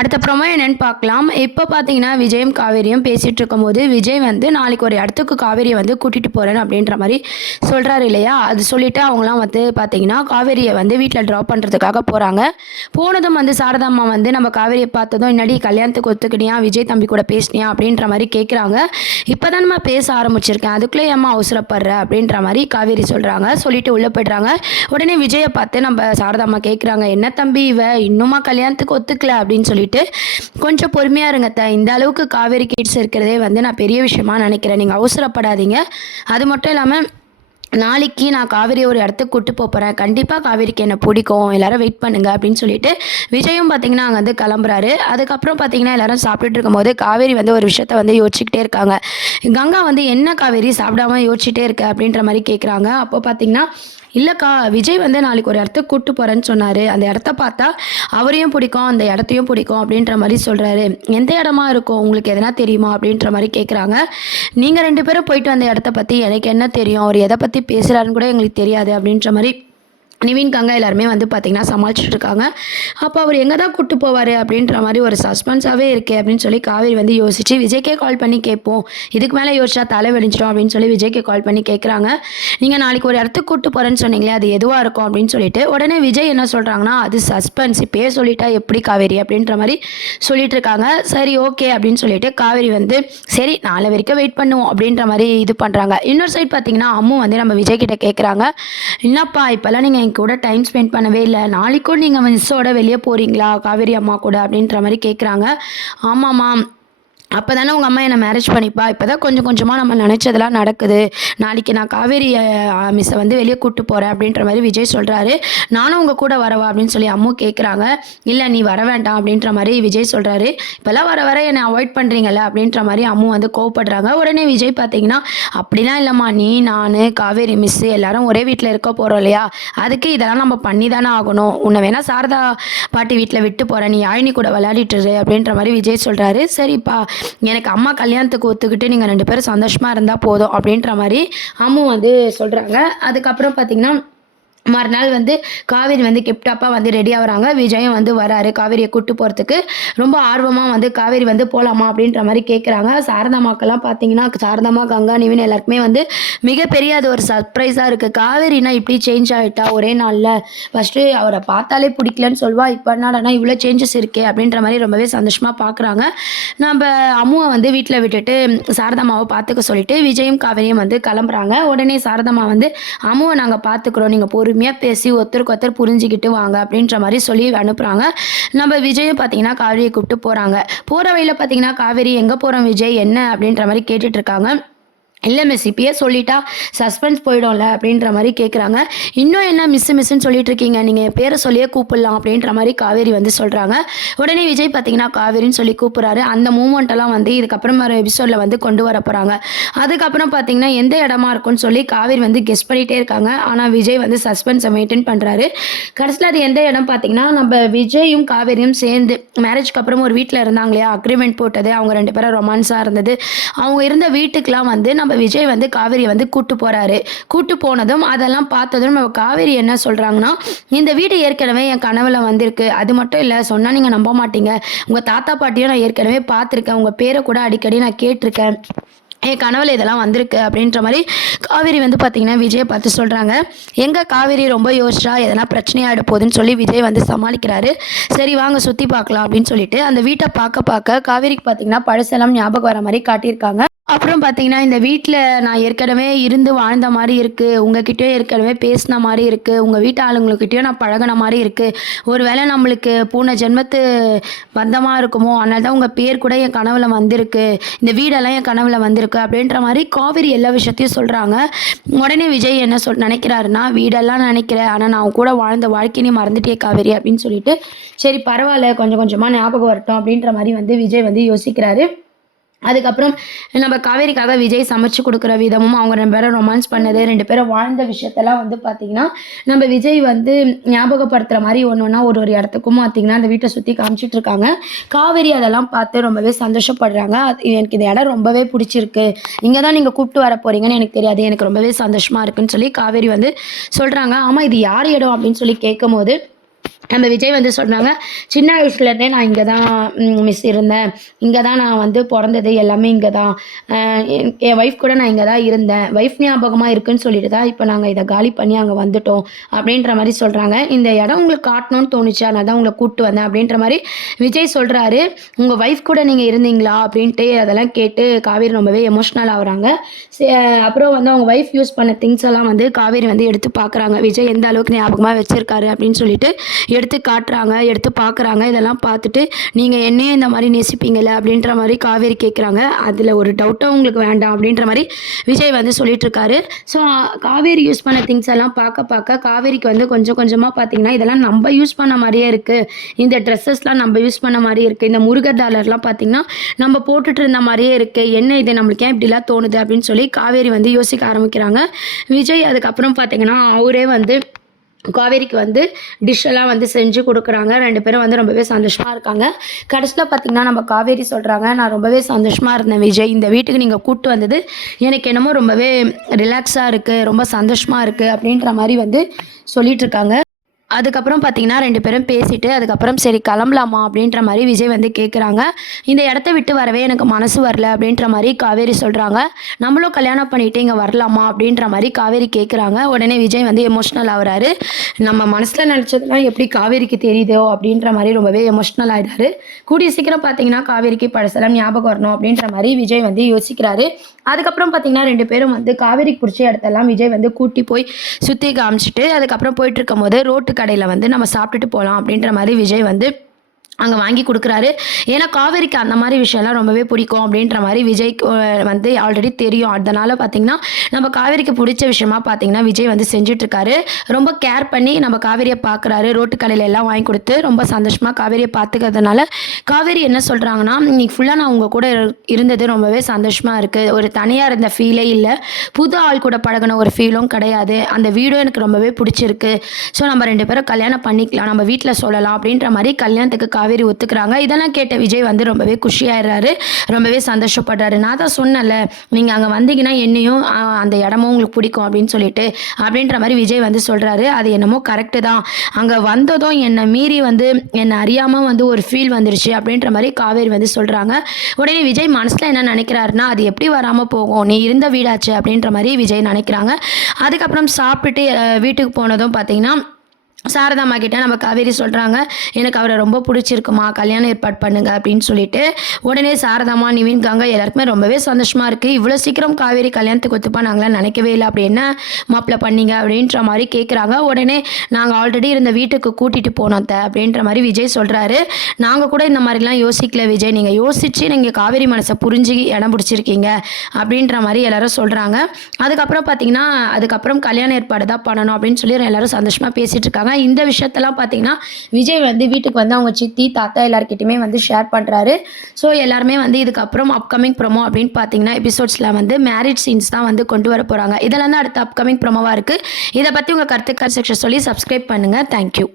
அடுத்த ப்ரோமோ என்னன்னு பார்க்கலாம். இப்போ பார்த்தீங்கன்னா விஜயும் காவேரியும் பேசிகிட்டு இருக்கும்போது விஜய் வந்து நாளைக்கு ஒரு இடத்துக்கு காவேரியை வந்து கூட்டிகிட்டு போகிறேன் அப்படின்ற மாதிரி சொல்கிறாரு இல்லையா. அது சொல்லிவிட்டு அவங்களாம் வந்து பார்த்தீங்கன்னா காவேரியை வந்து வீட்டில் ட்ராப் பண்ணுறதுக்காக போகிறாங்க. போனதும் வந்து சாரதாம்மா வந்து நம்ம காவேரியை பார்த்ததும் என்னடி கல்யாணத்துக்கு ஒத்துக்கினியா, விஜய் தம்பி கூட பேசினியா அப்படின்ற மாதிரி கேட்குறாங்க. இப்போ தான் நம்ம பேச ஆரம்பிச்சிருக்கேன், அதுக்குள்ளே ஏம்மா அவசரப்படுற அப்படின்ற மாதிரி காவேரி சொல்கிறாங்க. சொல்லிட்டு உள்ளே போய்ட்றாங்க. உடனே விஜயை பார்த்து நம்ம சாரதாம்மா கேட்குறாங்க, என்ன தம்பி இவ இன்னுமா கல்யாணத்துக்கு ஒத்துக்கல அப்படின்னு சொல்லிட்டு கொஞ்சம் பொறுமையாக இருங்க. இந்த அளவுக்கு காவேரி கிட்ஸ் இருக்கிறதே வந்து நான் பெரிய விஷயமா நினைக்கிறேன், நீங்கள் அவசரப்படாதீங்க. அது மட்டும் இல்லாமல் நாளைக்கு நான் காவேரி ஒரு இடத்துக்கு கூட்டு போகிறேன், கண்டிப்பாக காவேரிக்கு என்ன பிடிக்கும், எல்லாரும் வெயிட் பண்ணுங்க அப்படின்னு சொல்லிட்டு விஜயும் பார்த்தீங்கன்னா அங்கே வந்து கிளம்புறாரு. அதுக்கப்புறம் பார்த்தீங்கன்னா எல்லாரும் சாப்பிட்டுட்டு இருக்கும்போது காவேரி வந்து ஒரு விஷயத்த வந்து யோசிச்சுக்கிட்டே இருக்காங்க. கங்கா வந்து என்ன காவேரி சாப்பிடாம யோசிச்சுட்டே இருக்க அப்படின்ற மாதிரி கேட்குறாங்க. அப்போ பார்த்தீங்கன்னா இல்லைக்கா, விஜய் வந்து நாளைக்கு ஒரு இடத்துக்கு கூப்பிட்டு போகிறேன்னு சொன்னார், அந்த இடத்த பார்த்தா அவரையும் பிடிக்கும் அந்த இடத்தையும் பிடிக்கும் அப்படின்ற மாதிரி சொல்கிறாரு. எந்த இடமா இருக்கும் உங்களுக்கு எதனா தெரியுமா அப்படின்ற மாதிரி கேட்குறாங்க. நீங்கள் 2 பேரும் போயிட்டு வந்த இடத்த பற்றி எனக்கு என்ன தெரியும், அவர் எதை பற்றி பேசுகிறாருன்னு கூட எங்களுக்கு தெரியாது அப்படின்ற மாதிரி நிவின் கங்கா எல்லாருமே வந்து பார்த்திங்கன்னா சமாளிச்சுட்டு இருக்காங்க. அப்போ அவர் எங்கே தான் கூப்பிட்டு போவார் அப்படின்ற மாதிரி ஒரு சஸ்பென்ஸாகவே இருக்கே அப்படின்னு சொல்லி காவேரி வந்து யோசிச்சு விஜய்க்கே கால் பண்ணி கேட்போம், இதுக்கு மேலே யோசிச்சா தலை வெடிச்சிடும் அப்படின்னு சொல்லி விஜய்க்கு கால் பண்ணி கேட்குறாங்க. நீங்கள் நாளைக்கு ஒரு இடத்துக்கு கூப்பிட்டு போகிறேன்னு சொன்னீங்களே, அது எதுவாக இருக்கும் அப்படின்னு சொல்லிட்டு உடனே விஜய் என்ன சொல்கிறாங்கன்னா, அது சஸ்பென்ஸ், இப்போயே சொல்லிட்டா எப்படி காவேரி அப்படின்ற மாதிரி சொல்லிட்டு இருக்காங்க. சரி ஓகே அப்படின்னு சொல்லிட்டு காவேரி வந்து சரி நாளை வரைக்கும் வெயிட் பண்ணுவோம் அப்படின்ற மாதிரி இது பண்ணுறாங்க. இன்னொரு சைட் பார்த்தீங்கன்னா அம்மு வந்து நம்ம விஜய் கிட்ட கேட்குறாங்க, என்னப்பா இப்போல்லாம் நீங்கள் கூட டைம் ஸ்பெண்ட் பண்ணவே இல்லை, நாளைக்கும் நீங்கள் மிஸ்ஸோட வெளியே போகிறீங்களா காவேரி அம்மா கூட அப்படின்ற மாதிரி கேட்குறாங்க. ஆமாம்மா, அப்போ தானே உங்கள் அம்மா என்னை மேரேஜ் பண்ணிப்பா, இப்போ தான் கொஞ்சம் கொஞ்சமாக நம்ம நினச்சதெல்லாம் நடக்குது, நாளைக்கு நான் காவேரி மிஸ்ஸை வந்து வெளியே கூப்பிட்டு போகிறேன் அப்படின்ற மாதிரி விஜய் சொல்கிறாரு. நானும் உங்கள் கூட வரவா அப்படின்னு சொல்லி அம்மு கேட்குறாங்க. இல்லை நீ வர வேண்டாம் அப்படின்ற மாதிரி விஜய் சொல்கிறாரு. இப்போல்லாம் வர வர என்னை அவாய்ட் பண்ணுறீங்கல்ல அப்படின்ற மாதிரி அம்மு வந்து கோவப்படுறாங்க. உடனே விஜய் பார்த்தீங்கன்னா அப்படிலாம் இல்லைம்மா, நீ நான் காவேரி மிஸ்ஸு எல்லாரும் ஒரே வீட்டில் இருக்க போகிறோம் இல்லையா, அதுக்கு இதெல்லாம் நம்ம பண்ணி தானே ஆகணும், உன்னை வேணால் சாரதா பாட்டி வீட்டில் விட்டு போகிறேன், நீ யாழினி கூட விளையாடிட்டுரு அப்படின்ற மாதிரி விஜய் சொல்கிறாரு. சரிப்பா, எனக்கு அம்மா கல்யாணத்துக்கு ஒத்துக்கிட்டு நீங்கள் 2 பேரும் சந்தோஷமாக இருந்தால் போதும் அப்படின்ற மாதிரி அம்மு வந்து சொல்கிறாங்க. அதுக்கப்புறம் பார்த்திங்கன்னா மறுநாள் வந்து காவேரி வந்து கிப்டாப்பாக வந்து ரெடி ஆகிறாங்க. விஜயம் வந்து வராரு காவேரியை கூப்பிட்டு போகிறதுக்கு. ரொம்ப ஆர்வமாக வந்து காவேரி வந்து போகலாமா அப்படின்ற மாதிரி கேட்குறாங்க. சாரதாமாக்கெல்லாம் பார்த்தீங்கன்னா சாரதாமா கங்கா நிவின் எல்லாருக்குமே வந்து மிகப்பெரிய அது ஒரு சர்ப்ரைஸாக இருக்குது. காவேரினா இப்படி சேஞ்ச் ஆகிட்டா ஒரே நாளில், ஃபஸ்ட்டு அவரை பார்த்தாலே பிடிக்கலன்னு சொல்வா, இப்போ என்னடனா இவ்வளோ சேஞ்சஸ் இருக்கே அப்படின்ற மாதிரி ரொம்பவே சந்தோஷமாக பார்க்குறாங்க. நம்ம அம்முவை வந்து வீட்டில் விட்டுட்டு சாரதாமாவை பார்த்துக்க சொல்லிட்டு விஜயும் காவேரியும் வந்து கிளம்புறாங்க. உடனே சாரதாமா வந்து அம்முவை நாங்கள் பார்த்துக்குறோம், நீங்கள் பொறுமையாக பேசி ஒருத்தருக்கு ஒருத்தர் புரிஞ்சுக்கிட்டு வாங்க அப்படின்ற மாதிரி சொல்லி அனுப்புகிறாங்க. நம்ம விஜயை பார்த்தீங்கன்னா காவேரியை கூப்பிட்டு போகிறாங்க. போகிற வழியில் பார்த்தீங்கன்னா காவேரி எங்கே போகிறோம் விஜய் என்ன அப்படின்ற மாதிரி கேட்டுட்டு இருக்காங்க. இல்லை மிஸ், இப்பயே சொல்லிட்டா சஸ்பென்ஸ் போயிடும்ல அப்படின்ற மாதிரி கேட்குறாங்க. இன்னும் என்ன மிஸ்ஸுன்னு சொல்லிட்டு இருக்கீங்க, நீங்கள் என் பேரை சொல்லியே கூப்பிடலாம் அப்படின்ற மாதிரி காவேரி வந்து சொல்கிறாங்க. உடனே விஜய் பார்த்தீங்கன்னா காவேரின்னு சொல்லி கூப்பிட்றாரு. அந்த மூமெண்ட்டெல்லாம் வந்து இதுக்கப்புறம் ஒரு எபிசோடில் வந்து கொண்டு வர போகிறாங்க. அதுக்கப்புறம் பார்த்தீங்கன்னா எந்த இடமா இருக்கும்னு சொல்லி காவேரி வந்து கெஸ் பண்ணிகிட்டே இருக்காங்க. ஆனால் விஜய் வந்து சஸ்பென்ஸை மெயின்டைன் பண்ணுறாரு. கடைசியில் அது எந்த இடம் பார்த்தீங்கன்னா நம்ம விஜயும் காவேரியும் சேர்ந்து மேரேஜ்க்கு அப்புறம் ஒரு வீட்டில் இருந்தாங்க இல்லையா, அக்ரிமெண்ட் போட்டது, அவங்க 2 பேரும் ரொமான்ஸாக இருந்தது, அவங்க இருந்த வீட்டுக்கெலாம் வந்து நம்ம விஜய் வந்து காவேரி வந்து கூட்டு போறாரு. கூட்டு போனதும் அதெல்லாம் பார்த்ததும் நம்ம காவேரி என்ன சொல்றாங்கன்னா, இந்த வீடு ஏற்கனவே என் கனவுல வந்திருக்கு, அது மட்டும் இல்லை சொன்னா நீங்க நம்ப மாட்டீங்க, உங்க தாத்தா பாட்டியும் நான் ஏற்கனவே பார்த்துருக்கேன், உங்க பேரை கூட அடிக்கடி நான் கேட்டிருக்கேன், என் கனவுல இதெல்லாம் வந்திருக்கு அப்படின்ற மாதிரி காவேரி வந்து பார்த்தீங்கன்னா விஜயை பார்த்து சொல்கிறாங்க. எங்கே காவேரி ரொம்ப யோசிச்சா எதனா பிரச்சனையாகிட போகுதுன்னு சொல்லி விஜய் வந்து சமாளிக்கிறாரு. சரி வாங்க சுற்றி பார்க்கலாம் அப்படின்னு சொல்லிட்டு அந்த வீட்டை பார்க்க காவேரிக்கு பார்த்தீங்கன்னா பழசெல்லாம் ஞாபகம் வர மாதிரி காட்டியிருக்காங்க. அப்புறம் பார்த்தீங்கன்னா இந்த வீட்டில் நான் ஏற்கனவே இருந்து வாழ்ந்த மாதிரி இருக்குது, உங்ககிட்டயும் ஏற்கனவே பேசின மாதிரி இருக்குது, உங்கள் வீட்டு ஆளுங்கக்கிட்டேயும் நான் பழகின மாதிரி இருக்குது, ஒரு வேளை நம்மளுக்கு பூனை ஜென்மத்து பந்தமாக இருக்குமோ, அதனால தான் உங்கள் பேர் கூட என் கனவுல வந்திருக்கு, இந்த வீடெல்லாம் என் கனவுல வந்திருக்கு அப்படின்ற மாதிரி காவேரி எல்லா விஷயத்தையும் சொல்கிறாங்க. உடனே விஜய் என்ன நினைக்கிறாருன்னா, வீடெல்லாம் நினைக்கிறேன், ஆனால் நான் கூட வாழ்ந்த வாழ்க்கையை மறந்துட்டே காவேரி அப்படின்னு சொல்லிட்டு சரி பரவாயில்ல கொஞ்சம் கொஞ்சமாக ஞாபகம் வரட்டும் அப்படின்ற மாதிரி வந்து விஜய் வந்து யோசிக்கிறாரு. அதுக்கப்புறம் நம்ம காவேரிக்காக விஜய் சமைச்சு கொடுக்குற விதமும், அவங்க 2 பேரும் ரொமான்ஸ் பண்ணது, 2 பேரும் வாழ்ந்த விஷயத்தெல்லாம் வந்து பார்த்திங்கன்னா நம்ம விஜய் வந்து ஞாபகப்படுத்துகிற மாதிரி ஒன்று ஒரு இடத்துக்கும் பார்த்திங்கன்னா அந்த வீட்டை சுற்றி காமிச்சிட்டு இருக்காங்க. காவேரி அதெல்லாம் பார்த்து ரொம்பவே சந்தோஷப்படுறாங்க. எனக்கு இந்த இடம் ரொம்பவே பிடிச்சிருக்கு, இங்கே தான் நீங்கள் கூப்பிட்டு வர போகிறீங்கன்னு எனக்கு தெரியாது, எனக்கு ரொம்பவே சந்தோஷமாக இருக்குன்னு சொல்லி காவேரி வந்து சொல்கிறாங்க. ஆமாம் இது யார் இடம் அப்படின்னு சொல்லி கேட்கும் போது நம்ம விஜய் வந்து சொல்கிறாங்க, சின்ன வயசுலேருந்தே நான் இங்கே தான் மிஸ் இருந்தேன். இங்கே தான் நான் வந்து பொறந்தது எல்லாமே இங்கே தான். என் ஒய்ஃப் கூட நான் இங்கே தான் இருந்தேன். ஒய்ஃப் ஞாபகமாக இருக்குன்னு சொல்லிட்டு தான் இப்போ நாங்கள் இதை காலி பண்ணி அங்கே வந்துட்டோம் அப்படின்ற மாதிரி சொல்கிறாங்க. இந்த இடம் உங்களுக்கு காட்டணும்னு தோணுச்சு, அதனால தான் உங்களை கூப்பிட்டு வந்தேன் அப்படின்ற மாதிரி விஜய் சொல்கிறாரு. உங்கள் ஒய்ஃப் கூட நீங்கள் இருந்தீங்களா அப்படின்ட்டு அதெல்லாம் கேட்டு காவேரி ரொம்பவே எமோஷ்னல் ஆகுறாங்க. அப்புறம் வந்து அவங்க ஒய்ஃப் யூஸ் பண்ண திங்ஸ் எல்லாம் வந்து காவேரி வந்து எடுத்து பார்க்குறாங்க. விஜய் எந்த அளவுக்கு ஞாபகமாக வச்சுருக்காரு அப்படின்னு சொல்லிட்டு எடுத்து காட்டுறாங்க, எடுத்து பார்க்குறாங்க. இதெல்லாம் பார்த்துட்டு நீங்கள் என்னையே இந்த மாதிரி நேசிப்பீங்கள்ல அப்படின்ற மாதிரி காவேரி கேட்குறாங்க. அதில் ஒரு டவுட்டும் உங்களுக்கு வேண்டாம் அப்படின்ற மாதிரி விஜய் வந்து சொல்லிட்டுருக்காரு. ஸோ காவேரி யூஸ் பண்ண திங்ஸ் எல்லாம் பார்க்க காவேரிக்கு வந்து கொஞ்சம் கொஞ்சமாக பார்த்தீங்கன்னா இதெல்லாம் நம்ம யூஸ் பண்ண மாதிரியே இருக்குது, இந்த ட்ரெஸ்ஸஸ்லாம் நம்ம யூஸ் பண்ண மாதிரியே இருக்குது, இந்த முருகர் டாலர்லாம் பார்த்திங்கன்னா நம்ம போட்டுட்டு இருந்த மாதிரியே இருக்குது, என்ன இது நம்மளுக்கு ஏன் இப்படிலாம் தோணுது அப்படின்னு சொல்லி காவேரி வந்து யோசிக்க ஆரம்பிக்கிறாங்க. விஜய் அதுக்கப்புறம் பார்த்திங்கன்னா அவரே வந்து காவேரிக்கு வந்து டிஷ்ஷெல்லாம் வந்து செஞ்சு கொடுக்குறாங்க. 2 பேரும் வந்து ரொம்பவே சந்தோஷமாக இருக்காங்க. கடைசியில் பார்த்திங்கன்னா நம்ம காவேரி சொல்கிறாங்க, நான் ரொம்பவே சந்தோஷமாக இருந்தேன் விஜய், இந்த வீட்டுக்கு நீங்கள் கூப்பிட்டு வந்தது எனக்கு என்னமோ ரொம்பவே ரிலாக்ஸாக இருக்குது, ரொம்ப சந்தோஷமாக இருக்குது அப்படின்ற மாதிரி வந்து சொல்லிகிட்ருக்காங்க. அதுக்கப்புறம் பார்த்திங்கன்னா 2 பேரும் பேசிவிட்டு அதுக்கப்புறம் சரி கிளம்பலாமா அப்படின்ற மாதிரி விஜய் வந்து கேட்குறாங்க. இந்த இடத்த விட்டு வரவே எனக்கு மனசு வரல அப்படின்ற மாதிரி காவேரி சொல்கிறாங்க. நம்மளும் கல்யாணம் பண்ணிவிட்டு இங்கே வரலாமா அப்படின்ற மாதிரி காவேரி கேட்குறாங்க. உடனே விஜய் வந்து எமோஷ்னல் ஆகுறாரு. நம்ம மனசில் நினச்சதுலாம் எப்படி காவேரிக்கு தெரியுதோ அப்படின்ற மாதிரி ரொம்பவே எமோஷ்னல் ஆகிடாரு. கூடிய சீக்கிரம் பார்த்திங்கன்னா காவேரிக்கு பழசெல்லாம் ஞாபகம் வரணும் அப்படின்ற மாதிரி விஜய் வந்து யோசிக்கிறாரு. அதுக்கப்புறம் பார்த்திங்கன்னா 2 பேரும் வந்து காவேரிக்கு பிடிச்ச இடத்தெல்லாம் விஜய் வந்து கூட்டி போய் சுற்றி காமிச்சிட்டு அதுக்கப்புறம் போயிட்டு இருக்கும் போது ரோட்டு கடையில் வந்து நம்ம சாப்பிட்டுட்டு போகலாம் அப்படின்ற மாதிரி விஜய் வந்து அங்கே வாங்கி கொடுக்குறாரு. ஏன்னா காவேரிக்கு அந்த மாதிரி விஷயம்லாம் ரொம்பவே பிடிக்கும் அப்படின்ற மாதிரி விஜய்க்கு வந்து ஆல்ரெடி தெரியும். அதனால் பார்த்திங்கன்னா நம்ம காவேரிக்கு பிடிச்ச விஷயமா பார்த்திங்கன்னா விஜய் வந்து செஞ்சிட்ருக்காரு. ரொம்ப கேர் பண்ணி நம்ம காவேரியை பார்க்குறாரு. ரோட்டு கடையில் எல்லாம் வாங்கி கொடுத்து ரொம்ப சந்தோஷமாக காவேரியை பார்த்துக்கிறதுனால காவேரி என்ன சொல்கிறாங்கன்னா, இன்னைக்கு ஃபுல்லாக நான் உங்கள் கூட இருந்தது ரொம்பவே சந்தோஷமாக இருக்குது, ஒரு தனியாக இருந்த ஃபீலே இல்லை, புது ஆள் கூட பழகின ஒரு ஃபீலும் கிடையாது, அந்த வீடும் எனக்கு ரொம்பவே பிடிச்சிருக்கு, ஸோ நம்ம 2 பேரும் கல்யாணம் பண்ணிக்கலாம், நம்ம வீட்டில் சொல்லலாம் அப்படின்ற மாதிரி கல்யாணத்துக்கு காவேரி ஒத்துக்கிறாங்க. இதெல்லாம் கேட்ட விஜய் வந்து ரொம்பவே குஷியாயிடுறாரு, ரொம்பவே சந்தோஷப்படுறாரு. நான் தான் சொன்னல, நீங்கள் அங்கே வந்தீங்கன்னா என்னையும் அந்த இடமும் உங்களுக்கு பிடிக்கும் அப்படின்னு சொல்லிட்டு அப்படின்ற மாதிரி விஜய் வந்து சொல்கிறாரு. அது என்னமோ கரெக்டு தான், அங்கே வந்ததும் என்னை மீறி வந்து என்னை அறியாமல் வந்து ஒரு ஃபீல் வந்துருச்சு அப்படின்ற மாதிரி காவேரி வந்து சொல்கிறாங்க. உடனே விஜய் மனசில் என்ன நினைக்கிறாருன்னா, அது எப்படி வராமல் போகும், நீ இருந்த வீடாச்சு அப்படின்ற மாதிரி விஜய் நினைக்கிறாங்க. அதுக்கப்புறம் சாப்பிட்டுட்டு வீட்டுக்கு போனதும் பார்த்தீங்கன்னா சாரதாம்மா கிட்ட நம்ம காவேரி சொல்கிறாங்க, எனக்கு அவரை ரொம்ப பிடிச்சிருக்குமா, கல்யாணம் ஏற்பாடு பண்ணுங்க அப்படின்னு சொல்லிட்டு. உடனே சாரதாம்மா, நிவின், கங்கா எல்லாருக்குமே ரொம்பவே சந்தோஷமாக இருக்குது. இவ்வளோ சீக்கிரம் காவேரி கல்யாணத்துக்கு ஒத்துப்பா நாங்களாம் நினைக்கவே இல்லை, அப்படி என்ன மாப்பிள்ளை பண்ணீங்க அப்படின்ற மாதிரி கேட்குறாங்க. உடனே நாங்கள் ஆல்ரெடி இருந்த வீட்டுக்கு கூட்டிகிட்டு போனோம் அப்படின்ற மாதிரி விஜய் சொல்கிறாரு. நாங்கள் கூட இந்த மாதிரிலாம் யோசிக்கல விஜய், நீங்கள் யோசித்து நீங்கள் காவேரி மனசை புரிஞ்சு இடம் பிடிச்சிருக்கீங்க அப்படின்ற மாதிரி எல்லாரும் சொல்கிறாங்க. அதுக்கப்புறம் பார்த்திங்கன்னா அதுக்கப்புறம் கல்யாண ஏற்பாடு தான் பண்ணணும் அப்படின்னு சொல்லி எல்லாரும் சந்தோஷமாக பேசிகிட்டு இருக்காங்க. இந்த விஷயத்தெல்லாம் பார்த்தீங்கன்னா விஜய் வந்து வீட்டுக்கு வந்து அவங்க சித்தி தாத்தா எல்லாருக்கிட்டையுமே வந்து ஷேர் பண்ணுறாரு. ஸோ எல்லாருமே வந்து இதுக்கப்புறம் அப்கமிங் ப்ரோமோ அப்படின்னு பார்த்தீங்கன்னா எபிசோட்ஸில் வந்து மேரேஜ் சீன்ஸ் தான் வந்து கொண்டு வர போகிறாங்க. இதெல்லாம் தான் அடுத்த அப்கமிங் ப்ரோமோவாக இருக்குது. இதை பற்றி உங்கள் கருத்துக்கள் செக்ஷன் சொல்லி சப்ஸ்கிரைப் பண்ணுங்கள். தேங்க்யூ.